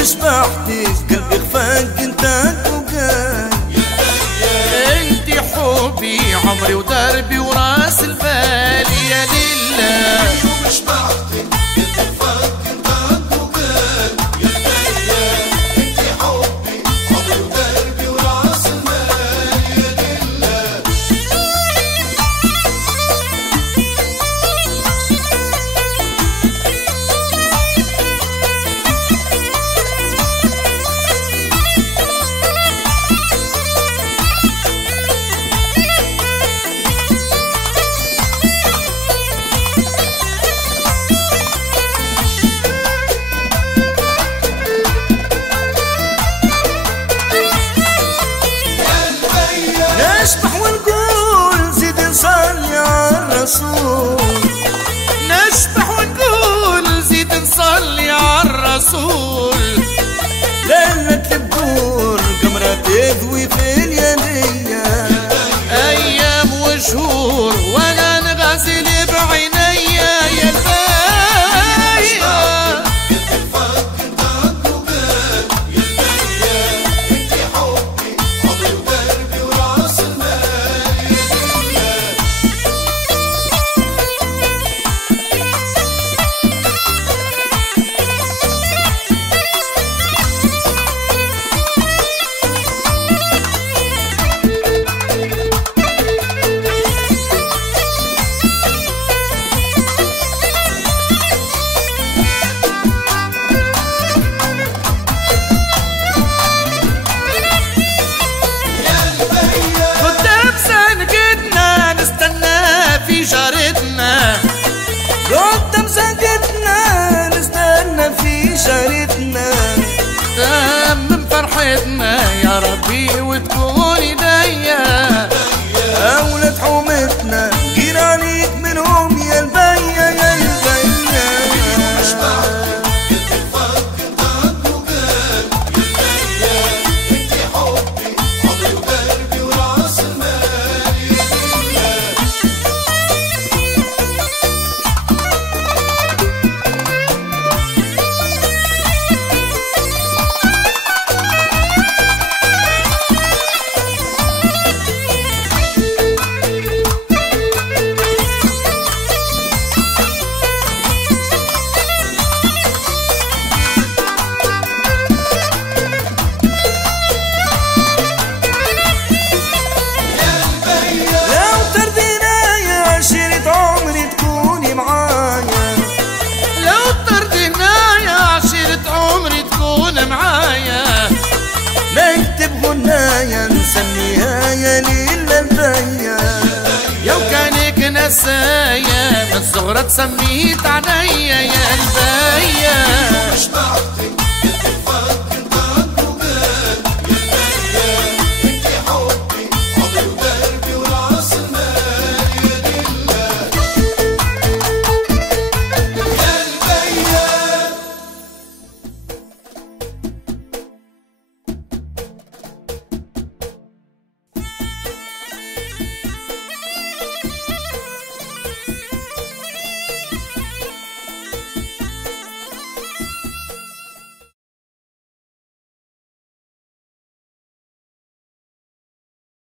مش بحتاج قلبي خفاك انت توقع انتي حبي عمري ودربي وراس البال يا لله مش بحتاج قلبي خفاك انت توقع يا لله انتي حبي عمري ودربي وراس البال يا لله نشبح ونقول زيد نصلي على الرسول نشبح ونقول زيد نصلي على الرسول ليلة البدور قمرة تضوي في الليالية ايام وشهور وانا نغزل بعيني يا الباية قدام ساقتنا نستنى في شارتنا تمم فرحتنا يا ربي وتكون ايديا أولاد حومتنا جيرانيك منهم يا البيا يا البيا مش بحتاج قلبي خفاك انت توقع يا لله انتي حبي عمري ودربي وراس المال يا لله لو ترضينا يا عشرة عمري تكوني معايا لو طردنا يا عشرة عمري تكون معايا نكتب غنايا نسميها يا ليل البيا لو كانك نسايا من صغرك سميت عليا يا الباية مش بحتاج